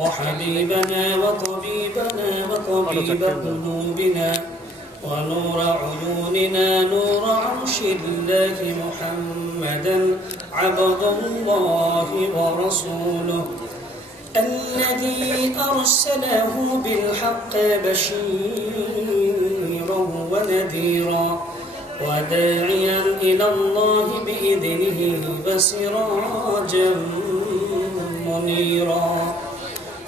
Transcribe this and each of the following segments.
وحبيبنا وطبيبنا وطبيب قلوبنا ونور عيوننا نور عرش الله محمدا عبد الله ورسوله الذي أرسله بالحق بشيرا ونذيرا وداعيا إلى الله بإذنه وسراجا منيرا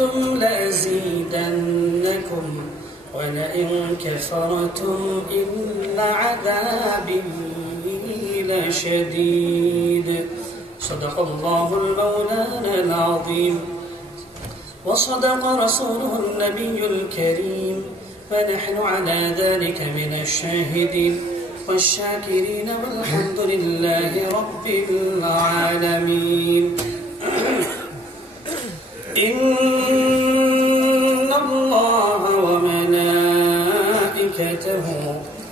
شكرتم لأزيدنكم ولئن كفرتم إن عذابي لشديد. صدق الله المولانا العظيم. وصدق رسوله النبي الكريم. ونحن على ذلك من الشاهدين. والشاكرين والحمد لله رب العالمين.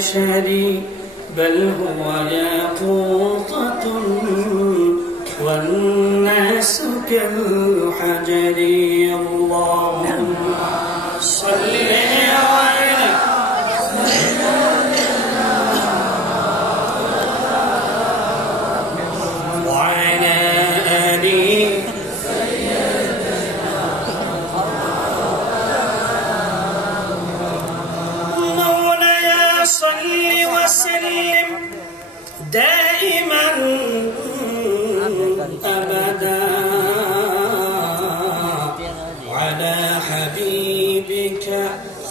البشري بل هو ياقوطة والناس كالحجر الله.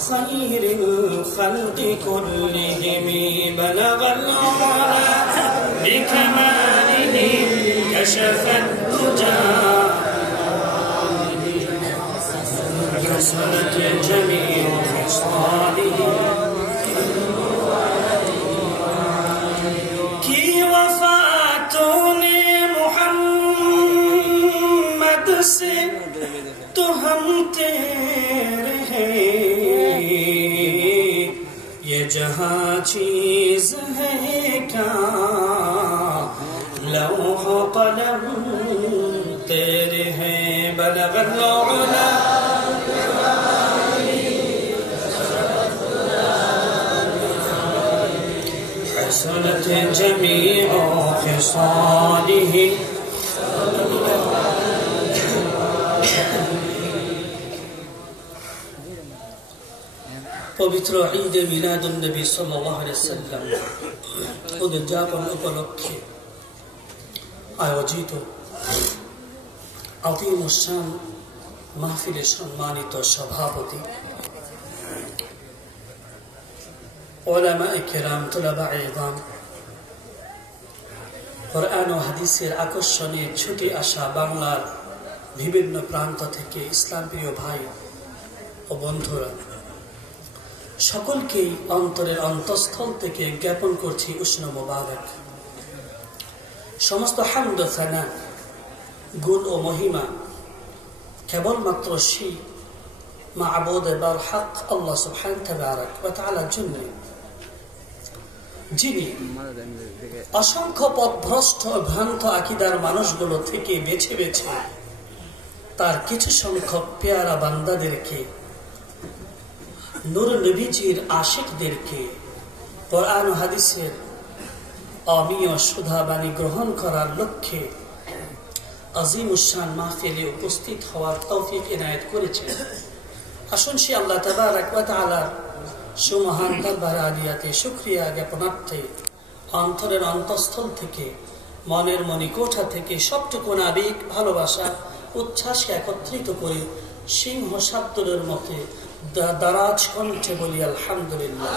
خير الخلق كلهم بلغ العلا بكماله كشف الدجى حسنت جميع خصاله سهيك لوح قلم تيره بلغ العلا. حسنت جميع خصاله. পবিত্র ঈদ মিলাদুল নবী সাল্লাম উদযাপন উপলক্ষে আয়োজিত আতিম উসান মাহফিলের সম্মানিত সভাপতি আকর্ষণে ছুটে আসা বাংলার বিভিন্ন প্রান্ত থেকে ইসলাম প্রিয় ভাই ও বন্ধুরা সকলকেই অন্তরের অন্তঃস্থল থেকে জ্ঞাপন করছি উষ্ণ মোবারক। সমস্ত হামদ থানা গুণ ও মহিমা, কেবলমাত্র সেই মা আবোদ এবার হক আল্লাহ সুবহান তাবারাক ওয়া তাআলার জন্য যিনি অসংখ্য পথভ্রষ্ট ভ্রান্ত আকিদার মানুষগুলো থেকে বেছে বেছে তার কিছু সংখ্যক পেয়ারা বান্দাদেরকে নবীজির আশিকদেরকে কোরআন হাদিসের অমীয় সুধা বাণী গ্রহণ করার লক্ষ্যে আজিম উসান মাহফিলে উপস্থিত হওয়ার তৌফিক এনায়েত করেছেন। আসুন সে আল্লাহ তাবার সুমহান আলিয়াতে সুক্রিয়া জ্ঞাপনার্থে অন্তরের অন্তঃস্থল থেকে, মনের মণিকোঠা থেকে সবটুকু আবেগ ভালোবাসা, উচ্ছ্বাসকে একত্রিত করে সিংহ সাত্তরের মতে দারাজ কণ্ঠে বলি, আলহামদুলিল্লাহ।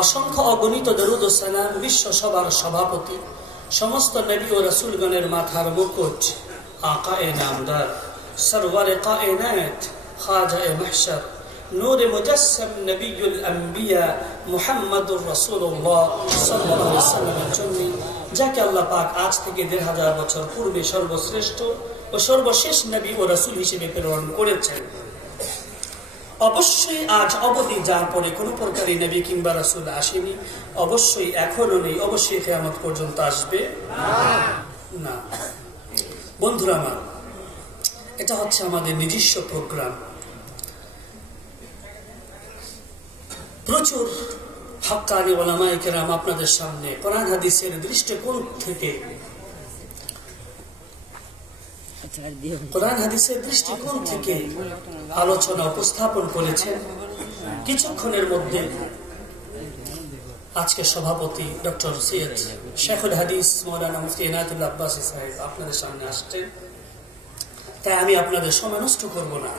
অসংখ্য অগণিত দরুদ সালাম বিশ্ব সভার সভাপতি, সমস্ত নবী ও রসুলগণের মাথার মুকুট, আকায়ে নামদার, সরওয়ারে কায়নাত খাজা এ মাহশর, নূর মুজাসসাম নবিয়ুল আম্বিয়া মুহাম্মাদুর রাসূলুল্লাহ সাল্লাল্লাহু আলাইহি সাল্লামের জন্য, যাকে আল্লাহ পাক আজ থেকে দেড় হাজার বছর পূর্বে সর্বশ্রেষ্ঠ ও সর্বশেষ নবী ও রাসূল হিসেবে প্রেরণ করেছেন। অবশ্যই আজ অবধি যার পরে কোনো প্রকারই নবী কিংবা রাসুল আসেনি, অবশ্যই এখনও নেই, অবশ্যই কেয়ামত পর্যন্ত আসবে। না। বন্ধুরা আমার, এটা হচ্ছে আমাদের নিজস্ব প্রোগ্রাম। প্রচুর হকানি ওলামাই কেরাম আপনাদের সামনে কোরআন হাদিসের দৃষ্টিকোণ থেকে দৃষ্টিকোণ থেকে আলোচনা উপস্থাপন করেছেন কিছুক্ষণের মধ্যে আজকে সভাপতি ডক্টর সৈয়দ শেখুল হাদিস মৌলানা মুফতি এনায়তুল্লাহ আব্বাসী সাহেব আপনাদের সামনে আসছেন। তাই আমি আপনাদের সময় নষ্ট করব না।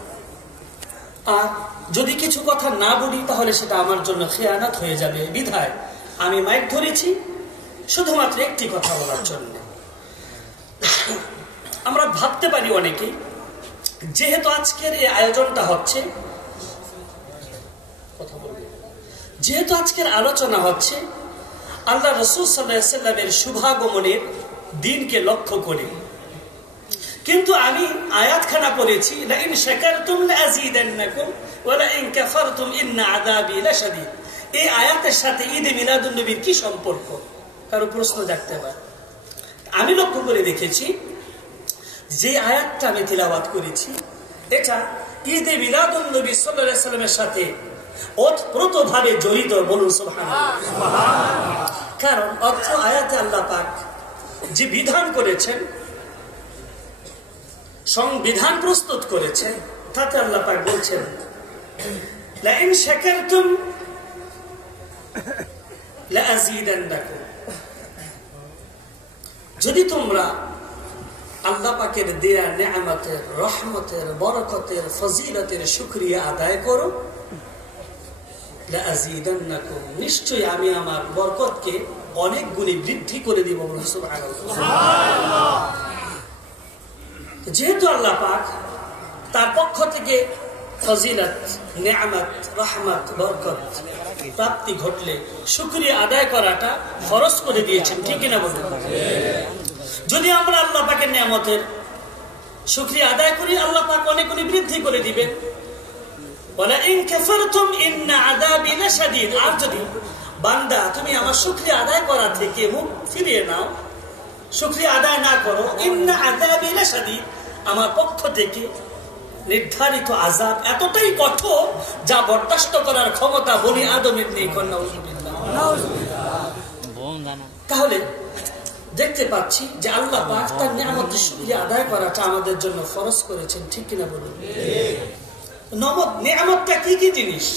আর যদি কিছু কথা না বলি, তাহলে সেটা আমার জন্য খেয়ানাত হয়ে যাবে। বিধায় আমি মাইক ধরেছি, শুধুমাত্র একটি কথা বলার জন্য। আমরা ভাবতে পারি অনেকে, যেহেতু আজকের এই আয়োজনটা হচ্ছে যেহেতু আজকের আলোচনা হচ্ছে, আল্লাহ রসুল সাল্লামের শুভাগমনের দিনকে লক্ষ্য করে। কিন্তু আমি আয়াতখানা পড়েছি, লাইন শাকারতুম লাযীদান্নাকুম ওয়া কাফারতুম এই আয়াতের সাথে কি সম্পর্ক? কারও প্রশ্ন আমি লক্ষ্য করে দেখেছি যে আয়াতটা আমি তিলাবাত করেছি, এটা ঈদে মিলাদুন নবী সাল্লাল্লাহু সাল্লামের সাথে ওতপ্রোতভাবে জড়িত বলুন কারণ অর্থ আয়াতে আল্লাহ পাক যে বিধান করেছেন, সংবিধান প্রস্তুত করেছেন, তাতে আল্লাহ পাক বলছেন, লাইন শাকারতুম লাযীদান্নাকুম যদি তোমরা আল্লাহ পাকের দেয়া নেয়ামতের রহমতের বরকতের ফজিলতের শুক্রিয়া আদায় করো। নিশ্চয়ই আমি আমার বরকতকে অনেক গুণে বৃদ্ধি করে দিব যেহেতু আল্লাহ পাক তার পক্ষ থেকে ফজিলত, নেয়ামত, রহমত, বরকত প্রাপ্তি ঘটলে শুক্রিয়া আদায় করাটা খরচ করে দিয়েছেন, ঠিক না বলুন? যদি আমরা আল্লাহ পাকের নিয়ামতের শুক্রিয়া আদায় করি আল্লাহ পাক অনেক গুণে বৃদ্ধি করে দিবেন। আর যদি বান্দা তুমি আমার শুক্রিয়া আদায় করা থেকে মুখ ফিরিয়ে নাও শুক্রিয়া আদায় না করো ইন্না আমার পক্ষ থেকে নির্ধারিত আজাব এতটাই কঠোর যা বরদাস্ত করার ক্ষমতা বলি আদমের নেই কন্যা তাহলে দেখতে পাচ্ছি যে আল্লাহ পাক তার নিয়ামতের শুক্রিয়া আদায় করাটা আমাদের জন্য ফরজ করেছেন ঠিক কিনা বলুন? নমদ নিয়ামতটা কি কি জিনিস?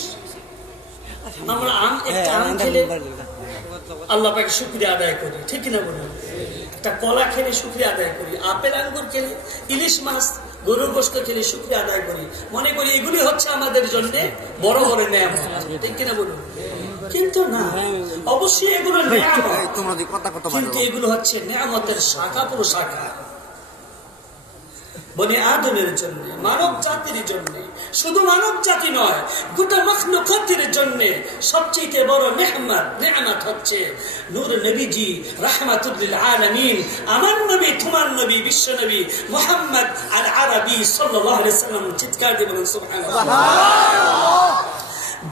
আমরা আম একটা আম খেলে আল্লাহ পাকে শুক্রিয়া আদায় করি ঠিক কিনা বলুন? একটা কলা খেলে শুক্রিয়া আদায় করি আপেল আঙ্গুর খেলে ইলিশ মাছ গরুর গোস্ত খেলে শুক্রিয়া আদায় করি। মনে করি এগুলি হচ্ছে আমাদের জন্য বড় বড় ন্যায় ঠিক কিনা বলুন? কিন্তু না অবশ্যই এগুলো নিয়ামত। কথা কথা কিন্তু এগুলো হচ্ছে নিয়ামতের শাখা পুরো শাখা। বনে আদমের জন্য মানব জাতির জন্য শুধু মানব জাতি নয় গোটা মখলুকতের জন্য সবচেয়ে বড় মেহমত নেহমত হচ্ছে নূর নবীজি রাহমাতুল্লিল আলামিন। আমার নবী তোমার নবী বিশ্ব নবী মোহাম্মদ আল আরবি সাল্লাম চিৎকার সুবহানাল্লাহ।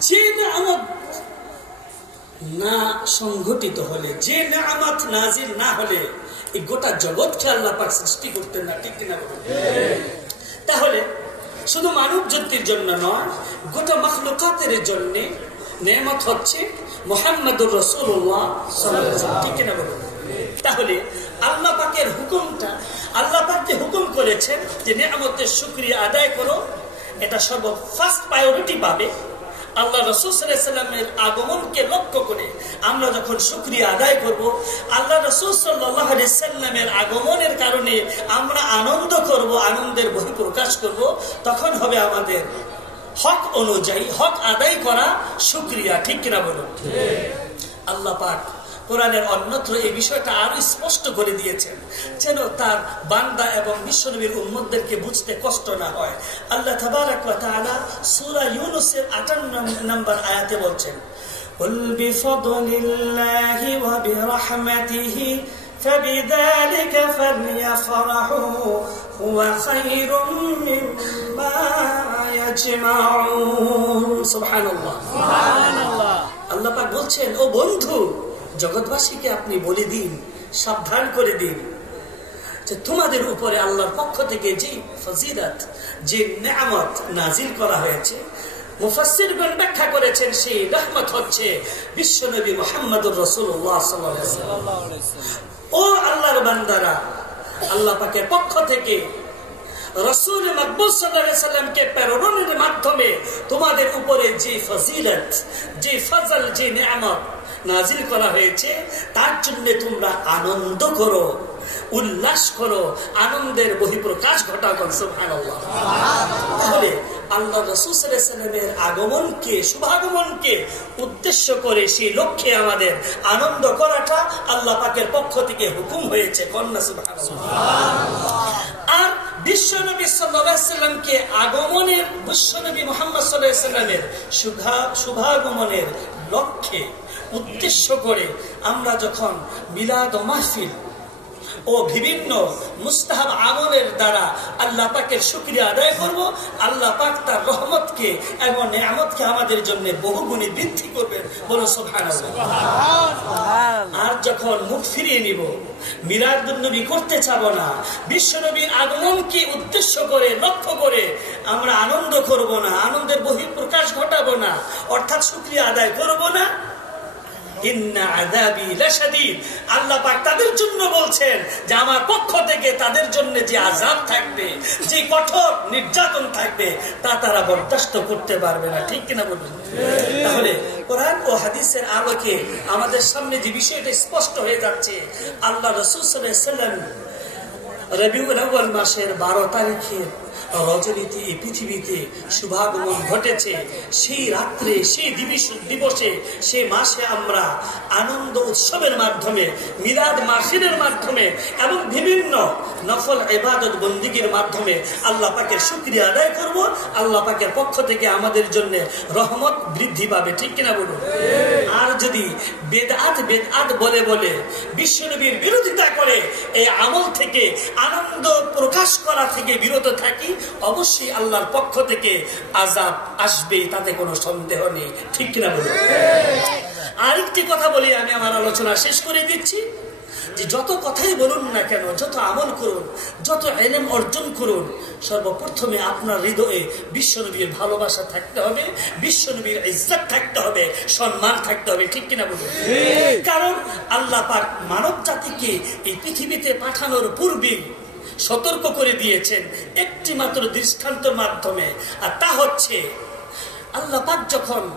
যে নেয়ামত না সংঘটিত হলে, যে নেয়ামত নাজির না হলে, এই গোটা জগৎকে আল্লাহ পাক সৃষ্টি করতেন না, ঠিক কিনা? তাহলে, শুধু মানব জাতির জন্য নয়, গোটা মখলুকাতের জন্য নেয়ামত হচ্ছে মোহাম্মদুর রসুল্লাহ ঠিক কিনা বলুন? তাহলে, আল্লাহ পাকের হুকুমটা, আল্লাহ পাক যে হুকুম করেছেন যে নেয়ামতের শুক্রিয়া আদায় করো? এটা সর্ব ফার্স্ট প্রায়োরিটি পাবে। আল্লাহ রসুলের আগমনকে লক্ষ্য করে আমরা যখন সুক্রিয়া আদায় করব আল্লাহ রসুল সাল্লামের আগমনের কারণে আমরা আনন্দ করব আনন্দের বহি প্রকাশ করব তখন হবে আমাদের হক অনুযায়ী হক আদায় করা সুক্রিয়া ঠিক কিনা বলুন? আল্লাহ পাক কোরআনের অন্যত্র এই বিষয়টা আরো স্পষ্ট করে দিয়েছেন যেন তার বান্দা এবং বিশ্বনবীর উম্মতদেরকে বুঝতে কষ্ট না হয় আল্লাহ তাবারাক ওয়া তাআলা সূরা ইউনূসের 58 নম্বর আয়াতে বলছেন قل بفضل الله وبرحمته فبذلك فليفرحوا هو خير مما يجمعون سبحان الله আল্লাহ পাক বলছেন ও বন্ধু জগৎবাসীকে আপনি বলে দিন, সাবধান করে দিন যে তোমাদের উপরে আল্লাহর পক্ষ থেকে যে ফজিলত, যে নেয়ামত নাজিল করা হয়েছে মুফাসিরগণ ব্যাখ্যা করেছেন সেই রহমত হচ্ছে বিশ্বনবী মোহাম্মদুর রসুল্লাহ ও আল্লাহর বান্দারা, আল্লাহ পাকের পক্ষ থেকে রসুল মকবুল সাল্লামকে প্রেরণের মাধ্যমে তোমাদের উপরে যে ফজিলত, যে ফজল, যে নিয়ামত নাজিল করা হয়েছে, তার জন্য তোমরা আনন্দ করো, উল্লাস করো, আনন্দের বহিঃপ্রকাশ ঘটাও সুবহানাল্লাহ। তাহলে আল্লাহ রসুলের আগমনকে, শুভাগমনকে উদ্দেশ্য করে সেই লক্ষ্যে আমাদের আনন্দ করাটা আল্লাহ পাকের পক্ষ থেকে হুকুম হয়েছে কন্যা আর বিশ্বনবী সাল্লামকে আগমনের, বিশ্বনবী মোহাম্মদ সাল্লামের শুভাগমনের লক্ষ্যে উদ্দেশ্য করে আমরা যখন মিলাদ মাহফিল ও বিভিন্ন মুস্তাহাব আমলের দ্বারা আল্লাহ পাকের শুক্রিয়া আদায় করব আল্লাহ পাক তার রহমতকে এবং নিয়ামতকে আমাদের জন্য বহুগুণে বৃদ্ধি করবেন বলো সোভান আর যখন মুখ ফিরিয়ে নিব মিরাদুন্নবী করতে চাবো না বিশ্বনবীর আগমনকে উদ্দেশ্য করে লক্ষ্য করে আমরা আনন্দ করব না আনন্দের বহিঃপ্রকাশ ঘটাবো না অর্থাৎ শুক্রিয়া আদায় করব না। আমার পক্ষ থেকে তাদের জন্য যে থাকবে নির্যাতন থাকবে, তা তারা করতে পারবে না। ঠিক কিনা তাহলে হাদিসের আলোকে আমাদের সামনে যে বিষয়টা স্পষ্ট হয়ে যাচ্ছে, আল্লাহ রসুল সাল্লাম রবিউল মাসের বারো তারিখের রজনীতি, এই পৃথিবীতে শুভাগমন ঘটেছে। সেই রাত্রে, সেই দিবসে সেই মাসে আমরা আনন্দ উৎসবের মাধ্যমে মিরাদ মাসিরের মাধ্যমে এবং বিভিন্ন নফল এবাদত বন্দিগির মাধ্যমে আল্লাহ পাকের সুক্রিয়া আদায় করব। আল্লাহ পাকের পক্ষ থেকে আমাদের জন্য রহমত বৃদ্ধি পাবে, ঠিক কিনা বলুন? আর যদি বেদাত বেদাত বলে বলে, বিশ্বনবীর বিরোধিতা করে, এই আমল থেকে আনন্দ প্রকাশ করা থেকে বিরত থাকি অবশ্যই আল্লাহর পক্ষ থেকে আজাব আসবে তাতে কোনো সন্দেহ নেই। ঠিক কিনা বলুন? আরেকটি কথা বলি আমি আমার আলোচনা শেষ করে দিচ্ছি। যে যত কথাই বলুন না কেন যত আমল করুন যত এলেম অর্জন করুন সর্বপ্রথমে আপনার হৃদয়ে বিশ্বনবীর ভালোবাসা থাকতে হবে বিশ্বনবীর ইজ্জত থাকতে হবে সম্মান থাকতে হবে। ঠিক কিনা বলুন? কারণ আল্লাহ পাক মানব জাতিকে এই পৃথিবীতে পাঠানোর পূর্বে সতর্ক করে দিয়েছেন একটি মাত্র দৃষ্টান্তর মাধ্যমে। আর তা হচ্ছে, আল্লাহ পাক যখন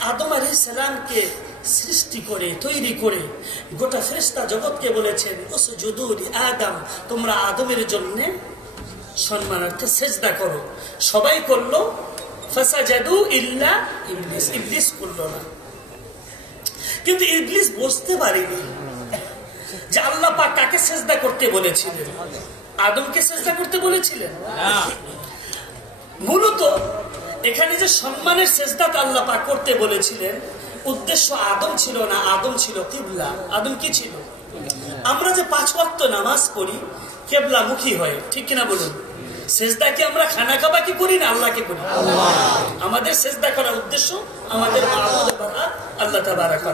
আদম আলী সালামকে সৃষ্টি করে, তৈরি করে, গোটা ফেরেস্তা জগৎকে বলেছেন ওসুজুদুল আদম তোমরা আদমের জন্য সম্মানার্থে সেজদা করো। সবাই করল, ফাসাজাদু ইল্লা ইবলিস ইবলিস করল না। কিন্তু ইবলিস বুঝতে পারেনি। আল্লাহ পাক কাকে সেজদা করতে বলেছিলেন? আদমকে সেজদা করতে বলেছিলেন? মূলত এখানে যে সম্মানের সেজদাত আল্লাহ পাক করতে বলেছিলেন উদ্দেশ্য আদম ছিল না আদম ছিল কিবলা। আদম কি ছিল? আমরা যে পাঁচ ওয়াক্ত নামাজ পড়ি কেবলা মুখী হয় ঠিক কিনা বলুন? সেজদা কি আমরা খানা খাবা কি করি না আল্লাহকে করি? আমাদের সেজদা করার উদ্দেশ্য আমাদের আল্লাহ তাবারাক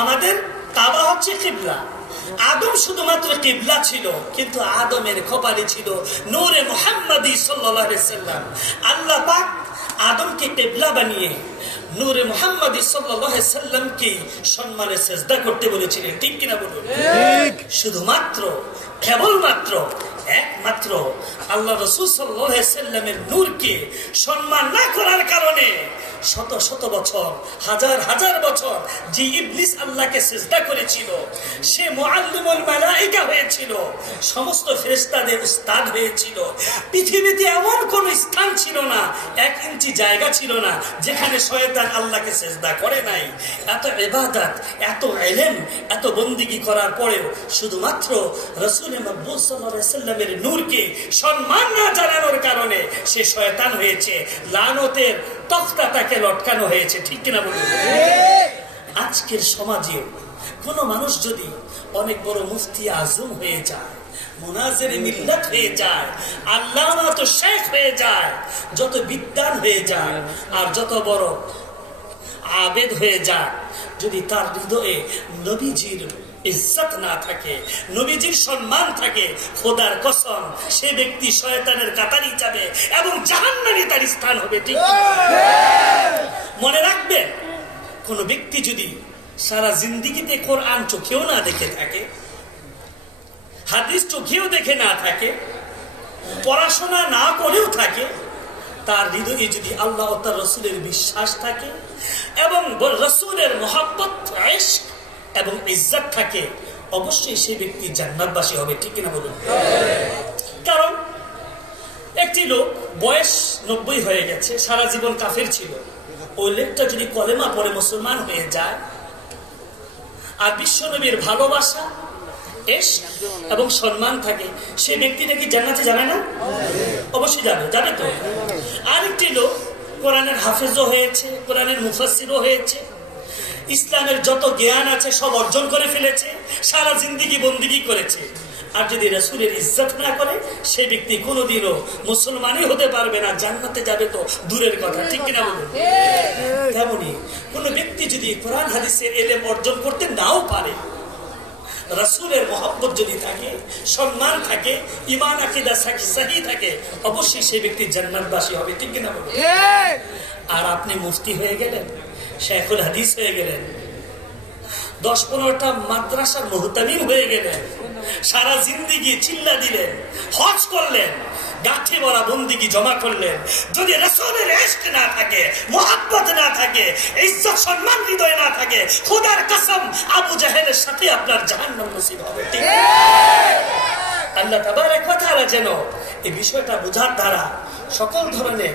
আমাদের কাবা হচ্ছে কিবলা। আদম শুধুমাত্র কিবলা ছিল কিন্তু আদমের কপালে ছিল নূরে মুহাম্মাদি সাল্লাম। আল্লাহ পাক আদমকে কিবলা বানিয়ে নূরে মুহাম্মাদি সাল্লামকে সম্মানে সেজদা করতে বলেছিলেন। ঠিক কিনা বলুন? শুধুমাত্র কেবলমাত্র একমাত্র আল্লাহ রসুল সাল্লামের নূরকে সম্মান না করার কারণে শত শত বছর, হাজার হাজার বছর যে ইবলিস আল্লাহকে চেষ্টা করেছিল, সে মোয়াল্লিমুল মালাইকা হয়েছিল, সমস্ত ফেরেস্তাদের উস্তাদ হয়েছিল। পৃথিবীতে এমন কোন স্থান ছিল না, এক ইঞ্চি জায়গা ছিল না, যেখানে শয়তান আল্লাহকে চেষ্টা করে নাই। এত এবাদাত এত এলেন এত বন্দিগি করার পরেও শুধুমাত্র রসুল মকবুল সাল্লামের নূরকে সম্মান না জানানোর কারণে সে শয়তান হয়েছে। লানতের তখতা তাকে লটকানো হয়েছে, ঠিক কিনা বলুন? আজকের সমাজে কোন মানুষ যদি অনেক বড় মুফতি আজম হয়ে যায়, মুনাজের মিল্লাত হয়ে যায়, আল্লামা তো শেখ হয়ে যায়, যত বিদ্যান হয়ে যায়, আর যত বড় আবেদ হয়ে যায়, যদি তার হৃদয়ে নবীজির ইজ্জত না থাকে, নবীজির সম্মান থাকে, খোদার কসম, সে ব্যক্তি শয়তানের কাতারি যাবে এবং জাহান্নামে তার স্থান হবে, ঠিক মনে রাখবেন, কোন ব্যক্তি যদি সারা জিন্দিগিতে কোরআন চোখেও না দেখে থাকে, হাদিস চোখেও দেখে না থাকে, পড়াশোনা না করেও থাকে, তার হৃদয়ে যদি আল্লাহ তার রসুলের বিশ্বাস থাকে এবং রসুলের মহাব্বত এবং ইজ্জত থাকে, অবশ্যই সেই ব্যক্তি জান্নাতবাসী হবে, ঠিক কিনা বলুন? কারণ একটি লোক বয়স নব্বই হয়ে গেছে, সারা জীবন কাফের ছিল। ওই লোকটা যদি কলেমা পরে মুসলমান হয়ে যায়, আর বিশ্বনবীর ভালোবাসা এবং সম্মান থাকে, সে ব্যক্তিটা কি জান্নাতে যাবে না? অবশ্যই যাবে যাবে তো। আরেকটি লোক কোরআনের হাফেজও হয়েছে, কোরআনের মুফাসিরও হয়েছে ইসলামের যত জ্ঞান আছে সব অর্জন করে ফেলেছে সারা জিন্দিগি বন্দিগি করেছে। আর যদি রসুলের ইজ্জত না করে সে ব্যক্তি কোনোদিনও মুসলমানই হতে পারবে না জান্নাতে যাবে তো দূরের কথা। ঠিক কিনা বলুন? তেমনি কোন ব্যক্তি যদি কোরআন হাদিসের এলেম অর্জন করতে নাও পারে রাসুলের মহব্বত যদি থাকে সম্মান থাকে ইমান আকিদা সাহি থাকে অবশ্যই সেই ব্যক্তি জান্নাতবাসী হবে। ঠিক কিনা বলুন? আর আপনি মুফতি হয়ে গেলেন? শেখুল হাদিস হয়ে গেলেন। দশ পনেরোটা মাদ্রাসার মোহতামিম হয়ে গেলেন। সারা জিন্দিগি চিল্লা দিলেন, হজ করলেন, গাঠি ভরা বন্দিগি জমা করলেন। যদি এস্ক না থাকে, মোহাব্বত না থাকে, ইজ্জত সম্মান হৃদয় না থাকে, খোদার কসম আবু জাহেলের সাথে আপনার জাহান নসিব হবে, ঠিক আল্লাহ তাবার এক কথা যেন এই বিষয়টা বোঝার দ্বারা সকল ধরনের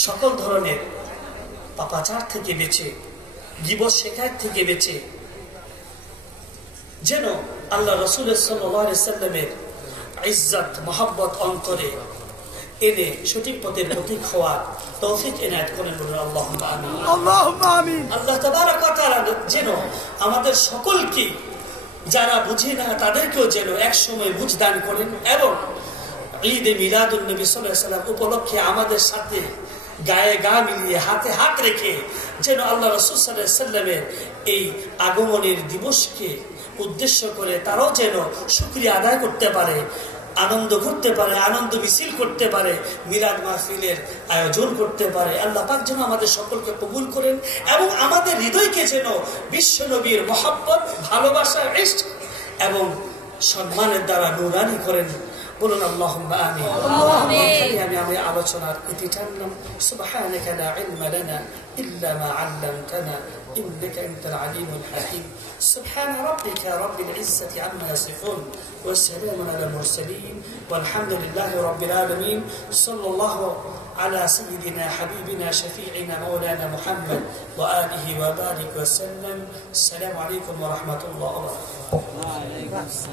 সকল ধরনের পাপাচার থেকে বেঁচে গিবস শেখায় থেকে বেঁচে। যেন আল্লাহ রসুলের সাল্লামের ইজ্জত মহাব্বত অন্তরে এনে সঠিক পথের প্রতীক হওয়ার তৌফিক এনায়ত করেন বলুন আল্লাহ যেন আমাদের সকলকে যারা বুঝে না তাদেরকেও যেন এক সময় বুঝদান করেন এবং ঈদে মিলাদুল নবী সাল্লাম উপলক্ষে আমাদের সাথে গায়ে গা মিলিয়ে হাতে হাত রেখে যেন আল্লাহ রসুল সাল্লামের এই আগমনের দিবসকে উদ্দেশ্য করে তারাও যেন সুক্রিয়া আদায় করতে পারে, আনন্দ করতে পারে, আনন্দ মিছিল করতে পারে, মিলাদ মাহফিলের আয়োজন করতে পারে। আল্লাহ পাক যেন আমাদের সকলকে কবুল করেন এবং আমাদের হৃদয়কে যেন বিশ্বনবীর মহাব্বত, ভালোবাসা এবং সম্মানের দ্বারা নুরানি করেন। বলুন আল্লাহ আমি আমি আমি আলোচনার ইতি টানলাম سبحانك لا علم لنا إلا ما علمتنا إنك أنت العليم الحكيم سبحان ربك رب العزة عما يصفون والسلام على المرسلين والحمد لله رب العالمين صلى الله على سيدنا حبيبنا شفيعنا مولانا محمد وآله وبارك وسلم السلام عليكم ورحمة الله وبركاته